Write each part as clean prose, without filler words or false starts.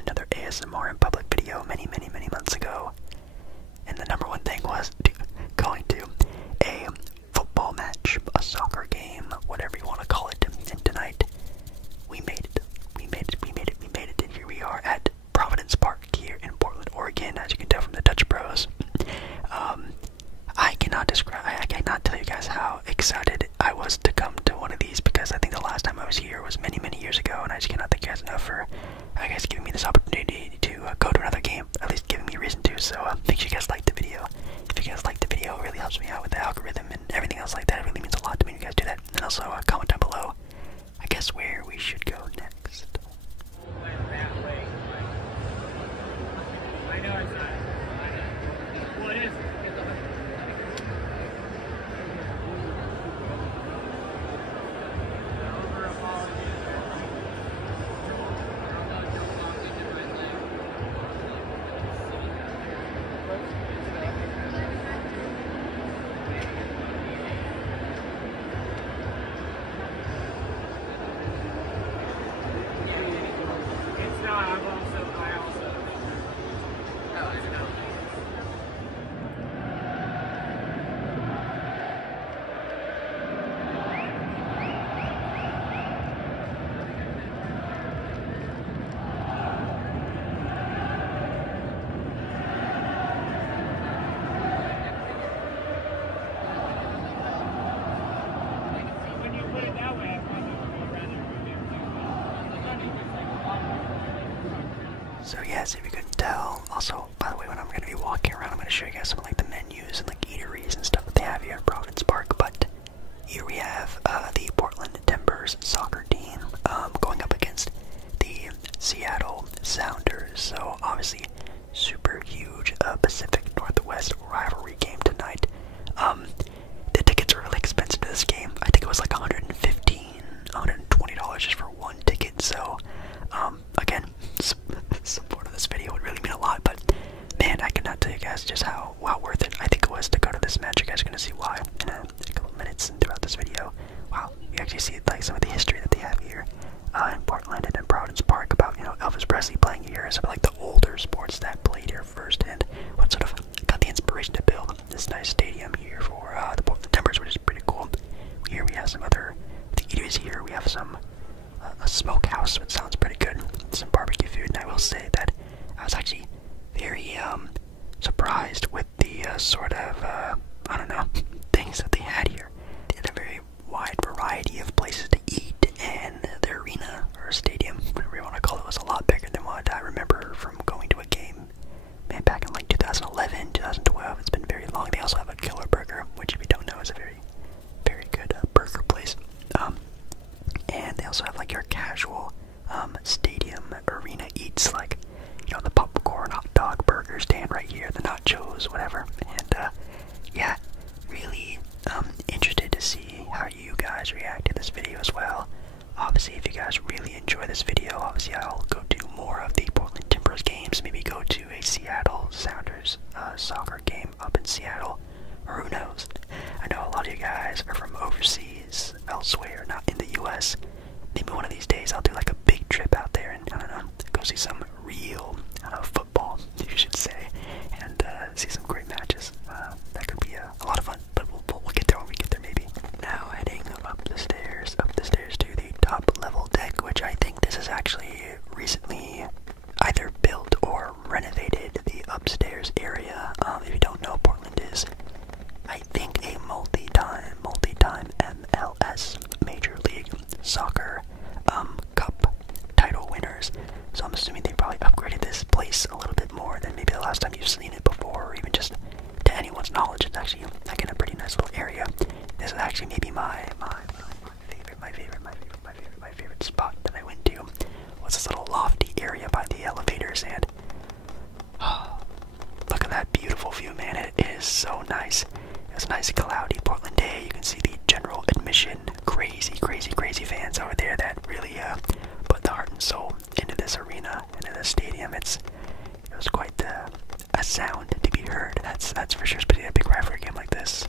another ASMR in public video many months ago. And the number one thing was going to a football match, a soccer game, whatever you want to call it. And tonight, we made it. And here we are at Providence Park here in Portland, Oregon, as you can tell from the Dutch Bros. I cannot tell you guys how excited I was to come to one of these, because I think the last time I was here was many years ago, and I just cannot thank you guys enough for giving me this opportunity to go to another game, at least giving me a reason to. So make sure you guys like the video. If you guys like the video, it really helps me out with the algorithm and everything else like that. It really means a lot to me when you guys do that. And also comment down below, I guess, where we should go next. I know it's not. Well, it is. So yes, if you couldn't tell, also, by the way, when I'm going to be walking around, I'm going to show you guys some of like the menus and like eateries and stuff that they have here at Providence Park. But here we have the Portland Timbers soccer team going up against the Seattle Sounders. So obviously, super huge Pacific Northwest rivalry game tonight. The tickets are really expensive to this game. I think it was like $115, $120 just for one ticket. So again, support of this video would really mean a lot, but man, I cannot tell you guys just how worth it I think it was to go to this match. You guys are going to see why in a couple of minutes throughout this video. Wow, you actually see like some of the history that they have here in Portland and in Providence Park about, you know, Elvis Presley playing here, some of like the older sports that played here first, and what sort of got the inspiration to build this nice stadium here for the Portland Timbers, which is pretty cool. Here we have some other eateries here. We have some a smokehouse, which sounds pretty good, some barbecue food, and I will say that I was actually very surprised with the sort of I don't know, things that they had here. They had a very wide variety of places to eat, and the arena or stadium, whatever you want to call it, was a lot bigger than what I remember from going to a game, man, back in like 2011, 2012. It's been very long. They also have a Killer Burger, which if you don't know is a very good burger place. And they also have like your casual stadium arena eats, like, you know, the popcorn, hot dog, burger stand right here, the nachos, whatever. And yeah, really interested to see how you guys react to this video as well. Obviously, if you guys really enjoy this video, obviously I'll go do more of the Portland Timbers games, maybe go to a Seattle Sounders soccer game up in Seattle, or who knows. I know a lot of you guys are from overseas, elsewhere, not in the US. Maybe one of these days I'll do like a big trip out there and, I don't know, go see some real football, you should say, and see some great matches. That could be a lot of fun, but we'll get there when we get there, maybe. Now heading up the stairs to the top level deck, which I think this is actually recently either built or renovated, the upstairs area. If you don't know, Portland is, I think, a multi-time MLS Major League Soccer Cup title winners. So I'm assuming they probably upgraded this place a little bit more than maybe the last time you've seen it before, or even just to anyone's knowledge. It's actually like in a pretty nice little area. This is actually maybe my favorite spot that I went to. Was this little lofty area by the elevators, and look at that beautiful view, man. It is so nice. It was a nice cloudy Portland day. You can see the general admission crazy fans over there that really put the heart and soul into this arena, into this stadium. It was quite a sound to be heard. That's for sure, especially a big rivalry game like this.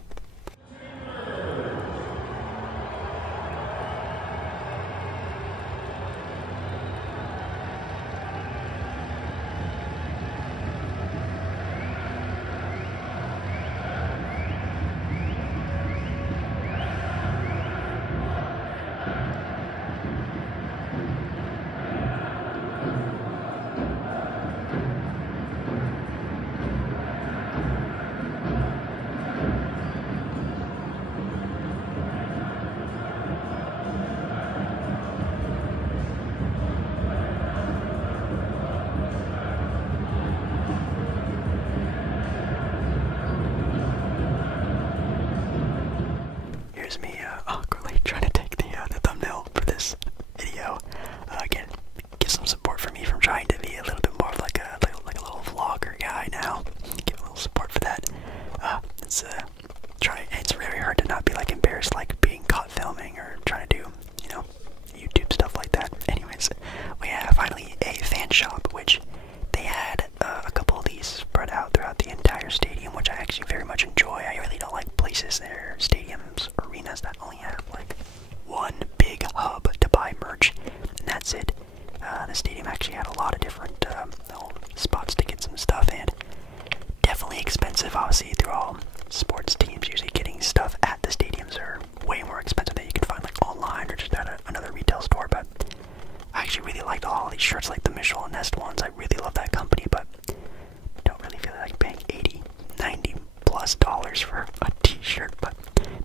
best ones. I really love that company, but don't really feel like paying 80, 90 plus dollars for a t-shirt. But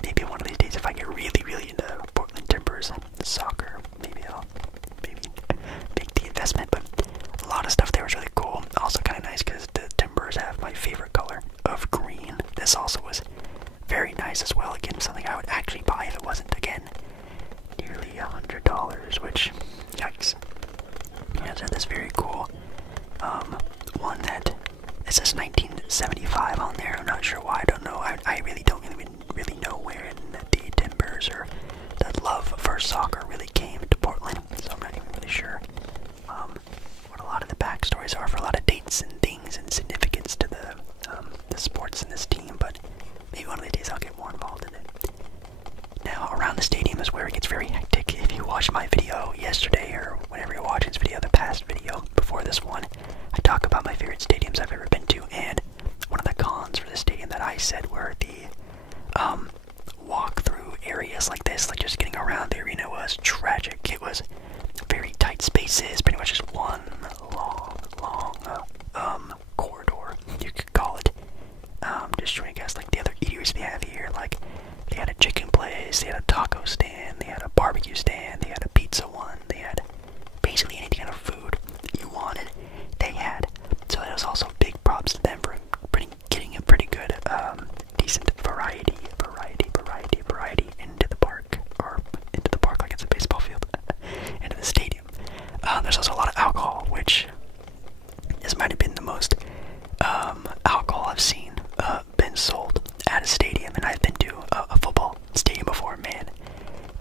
maybe one of these days, if I get really, really into Portland Timbers soccer, maybe I'll make the investment. But a lot of stuff there was really cool. Also kind of nice because the Timbers have my favorite color of green. This also was very nice as well. Again, something I would actually buy if it wasn't, again, nearly $100, which, yikes. Yeah, so that's very cool. One that, it says 1975 on there. I'm not sure why. I don't know. I really don't even really know where in the Timbers or the love for soccer really came to Portland, so I'm not even really sure what a lot of the backstories are for a lot of dates and things and significance to the sports in this team, but maybe one of the days I'll get more involved in it. Now, around the stadium is where it gets very hectic. If you watched my video yesterday, or whenever you're watching this video, the past video before this one, I talk about my favorite stadiums I've ever been to, and one of the cons for the stadium that I said were the walk-through areas like this, like just getting around the arena was tragic. It was very tight spaces, pretty much just one long corridor, you could call it. Just showing you guys like the other eateries they have here. Like they had a chicken place, they had a taco stand, they had a barbecue stand, they had a pizza one, they had basically any kind of food you wanted, they had. So that was also big props to them for getting a pretty good, decent variety into the park, or into the park like it's a baseball field, into the stadium. There's also a lot of alcohol, which this might have been the most alcohol I've seen been sold at a stadium, and I've been to a football stadium before. Man,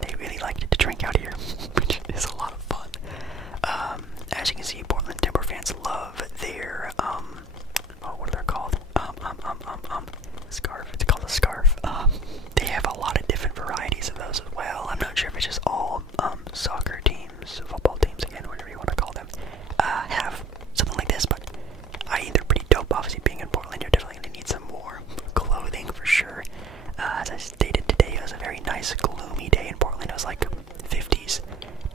they really like to drink out here, which is a lot of fun. As you can see, Portland Timber fans love their what are they called? Scarf. It's called a scarf. They have a lot of different varieties of those as well. I'm not sure if it's just all soccer teams, football teams, again, whatever you want to call them, have something like this, but I think they're pretty dope. Obviously, being in Portland, you're definitely going to need some more clothing for sure. As I stated today, it was a very nice, gloomy day in Portland. It was like 50s.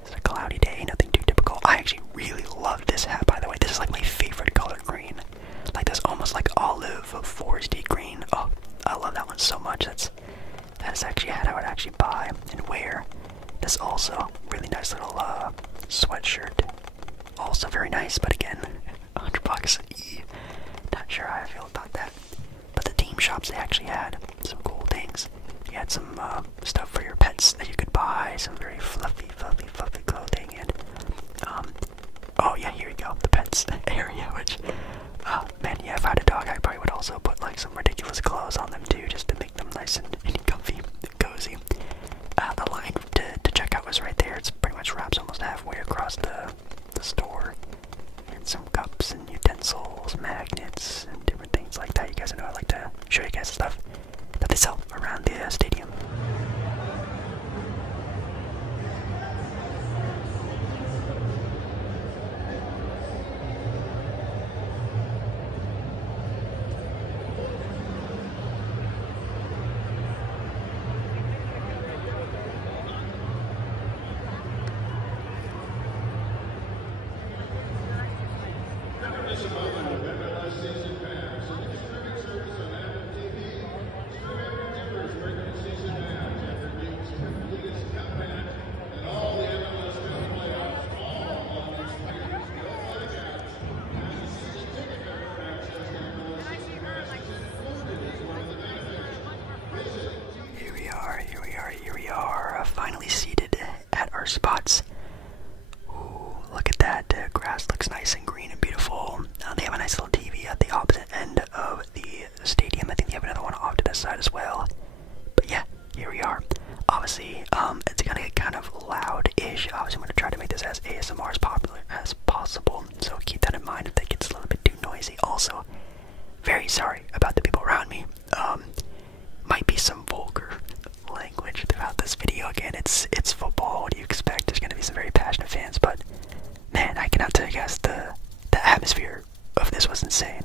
It's a cloudy day, nothing too typical. I actually really loved this hat, by the way. This is like my favorite color green. Like this almost like olive foresty green. Oh, I love that one so much. That's actually a hat I would actually buy and wear. This also really nice little sweatshirt. Also very nice, but again, $100. Not sure how I feel about that. But the team shops, they actually had some cool things. You had some stuff for your pets that you could buy, some very fluffy clothing, and oh yeah, here we go, the pets area, which, man, yeah, if I had a dog, I probably would also put like some ridiculous clothes on them too, just to make them nice and comfy and cozy. The line to check out was right there. It's pretty much wraps almost halfway across the store. And some cups and utensils, magnets, and different things like that. You guys know I like to show you guys stuff that they sell around the stadium. Here we are, finally seated at our spots. Ooh, look at that, the grass looks nice and green and beautiful. They have a nice little TV at the opposite end of the stadium. I think they have another one off to the side as well. But yeah, here we are. Obviously, it's gonna get kind of loud-ish. Obviously, I'm gonna try to make this as ASMR as popular as possible, so keep that in mind if that gets a little bit too noisy. Also, very sorry about the people around me. Might be some vulgar language throughout this video. Again, it's football. What do you expect? There's gonna be some very passionate fans, but man, I cannot tell you guys, the atmosphere of this was insane.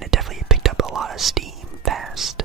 and it definitely picked up a lot of steam fast.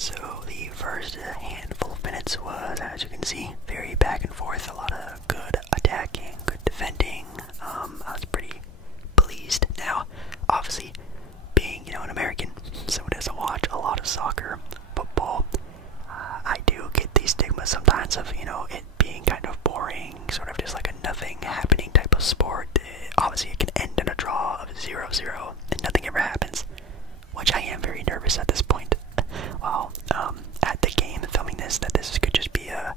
So the first handful of minutes was, as you can see, very back and forth, a lot of good attacking, good defending. I was pretty pleased. Now, obviously, being, an American, someone doesn't watch a lot of soccer, football, I do get the stigma sometimes of, it being kind of boring, sort of just like a nothing happening type of sport. Obviously, it can end in a draw of 0-0, and nothing ever happens, which I am very nervous at this point. While at the game filming this, that this could just be a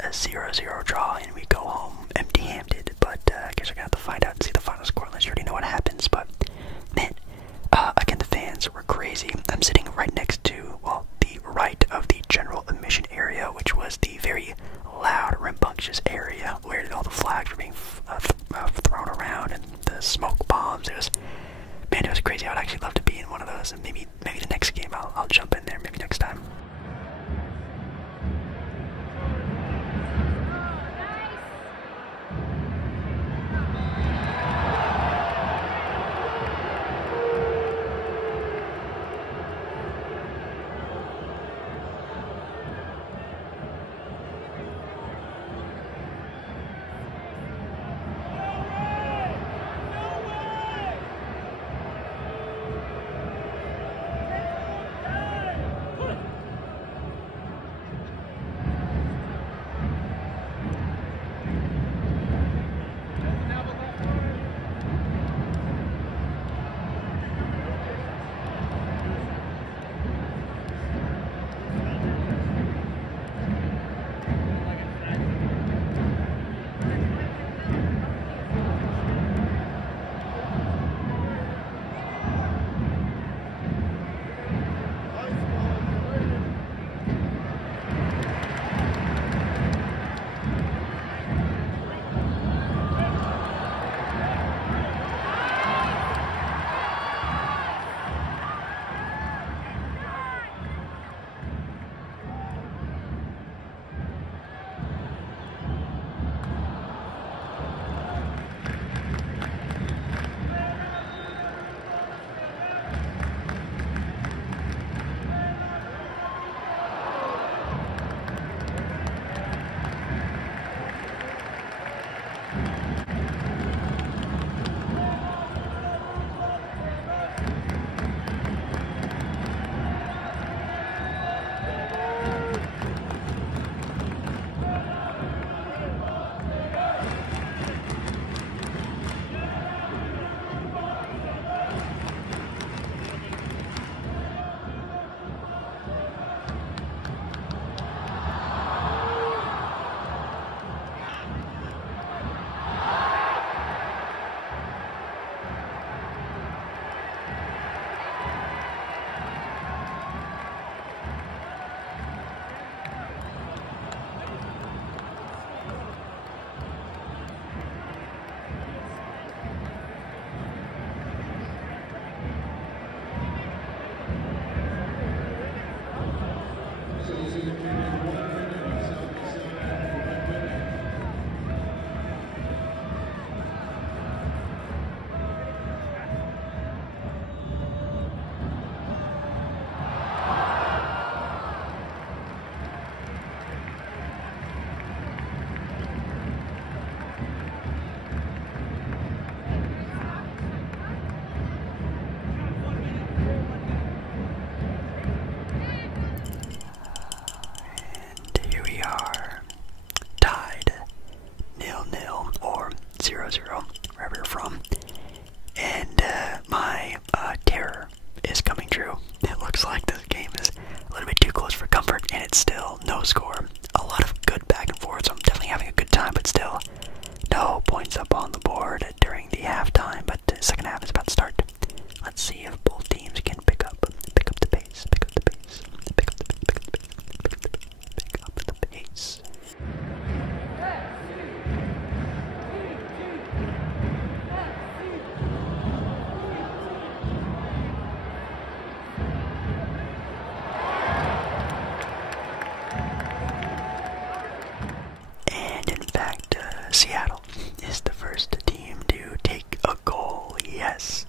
0-0 draw and we go home empty-handed, but I guess we're gonna have to find out and see the final score unless you already know what happens. But man, again, the fans were crazy. I'm sitting right next to, well, the right of the general admission area, which was the very loud, rambunctious area where all the flags were being thrown around and the smoke bombs. It was crazy. I would actually love to be in one of those, and maybe the next game I'll jump in there, maybe next time.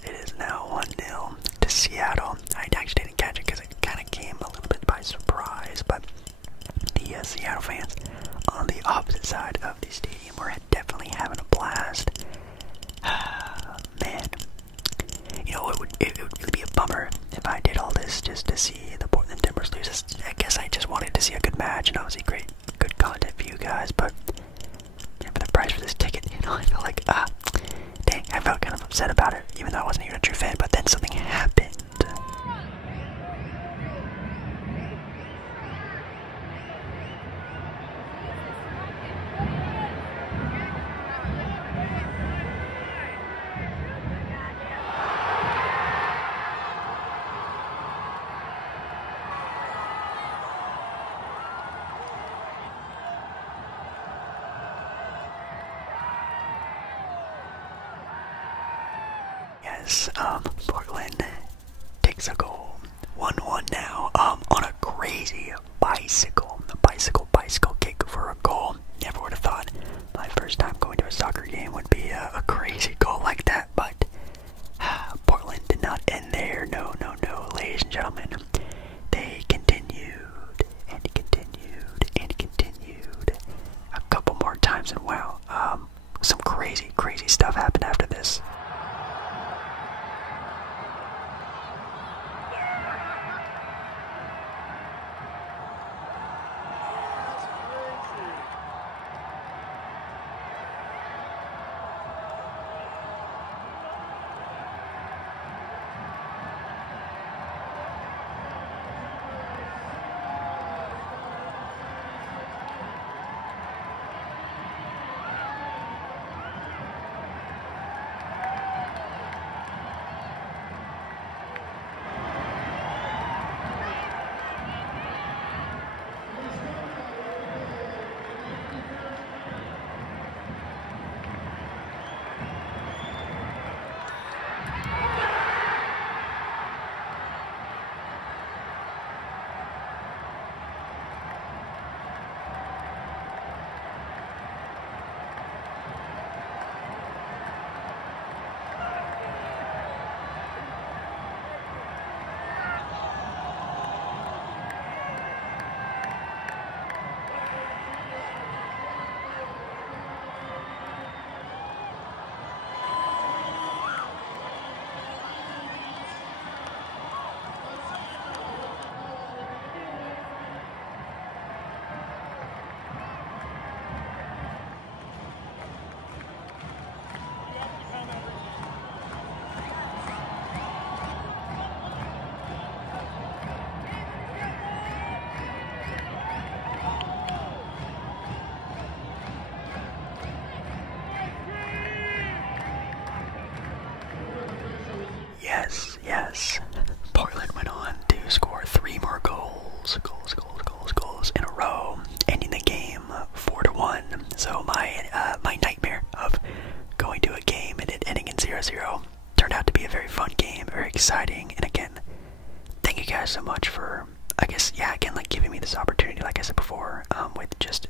it is now 1-0 to Seattle. I actually didn't catch it because it kind of came a little bit by surprise, but the Seattle fans on the opposite side of the stadium were definitely having a blast. Man, you know, it would really be a bummer if I did all this just to see the Portland Timbers lose. I guess I just wanted to see a good match and obviously good content for you guys, but for the price for this ticket, you know, I felt like, dang, I felt kind of upset about it, even though I wasn't even a true fan, but then something happened. Yes, Portland takes a goal. 1-1 now, on a crazy bicycle kick for a goal. Never would have thought my first time going to a soccer game would be a crazy goal like that, but Portland did not end there. No, ladies and gentlemen. They continued, and continued, and continued a couple more times, and wow, some crazy stuff happened after this. Yes. Portland went on to score 3 more goals in a row, ending the game 4-1. So my nightmare of going to a game and it ending in 0-0 turned out to be a very fun game, very exciting. And again, thank you guys so much for, like giving me this opportunity, like I said before, with just,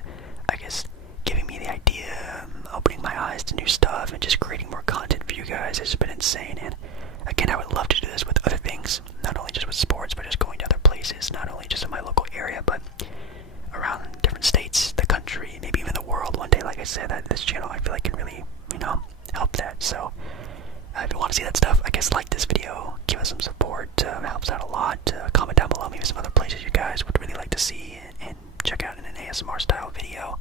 giving me the idea, opening my eyes to new stuff, and just creating more content for you guys. It's been insane. And again, I would love to do this with other things, not only just with sports, but just going to other places, not only just in my local area, but around different states, the country, maybe even the world one day. Like I said, that this channel, I feel like can really, help that. So if you want to see that stuff, like this video, give us some support, it helps out a lot. Comment down below maybe some other places you guys would really like to see and check out in an ASMR style video.